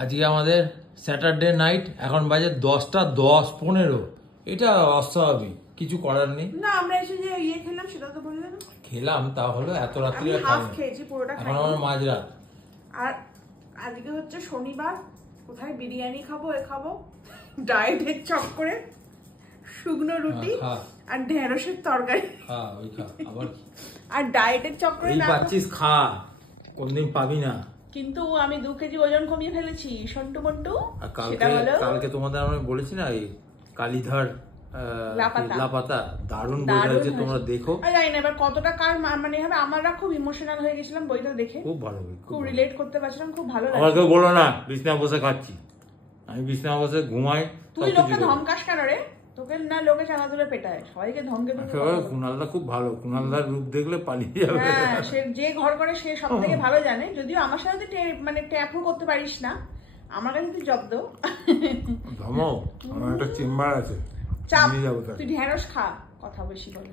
আজকে আমাদের Saturday night, এখন বাজে 10:10-15। এটা অস্বাভাবিক, কিছু করার নেই। না আমরা এসে যে ইয়ে খেলাম সেটা তো বললে না। খেলাম, তা হলো এত রাত্রি হাফ খেয়েছি, পুরোটা খাইনি। এখন আমার মাঝরাত। আর আজকে হচ্ছে শনিবার, কোথায় বিরিয়ানি খাবো, খাবো ডায়েটের চক্করে শুকনো রুটি আর ঢেঁড়সের তরকারি। ওই খা আবার। আর ডায়েটের চক্করে এই পাচ্ছিস, খা, কোনদিন পাবি না। কিন্তু আমি 2 কেজি ওজন কমিয়ে ফেলেছি সন্টু মন্টু। আর কালকে তোমাদের আমি বলেছি না, এই কালীধার লাপাতা দারুণ বই হয়েছে, তোমরা দেখো। জানি না এবার কতটা কার মানে হবে, আমরা খুব ইমোশনাল হয়ে গেছিলাম বইটা দেখে। খুব ভালো বই, খুব রিলেট করতে পারছিলাম, খুব ভালো লাগে। আমার কেউ বলো না বিছনা বসে খাচ্ছি, আমি বিছনা বসে ঘুমাই। তুই লোককে ধমকাস কেন রে? তোকে না লোকে চানা তুলে পেটায়, সবাইকে ধমকে কুণালদা খুব ভালো, কুণালদার রূপ দেখলে পালিয়ে যাবে। হ্যাঁ, সে যে ঘর করে সে সব থেকে ভালো জানে। যদিও আমার সাথে মানে ট্যাপও করতে পারিস না, আমার কাছে তুই জব্দ। ধমো, আমার একটা চেম্বার আছে, চাপ, তুই ঢেঁড়স খা, কথা বেশি বলে।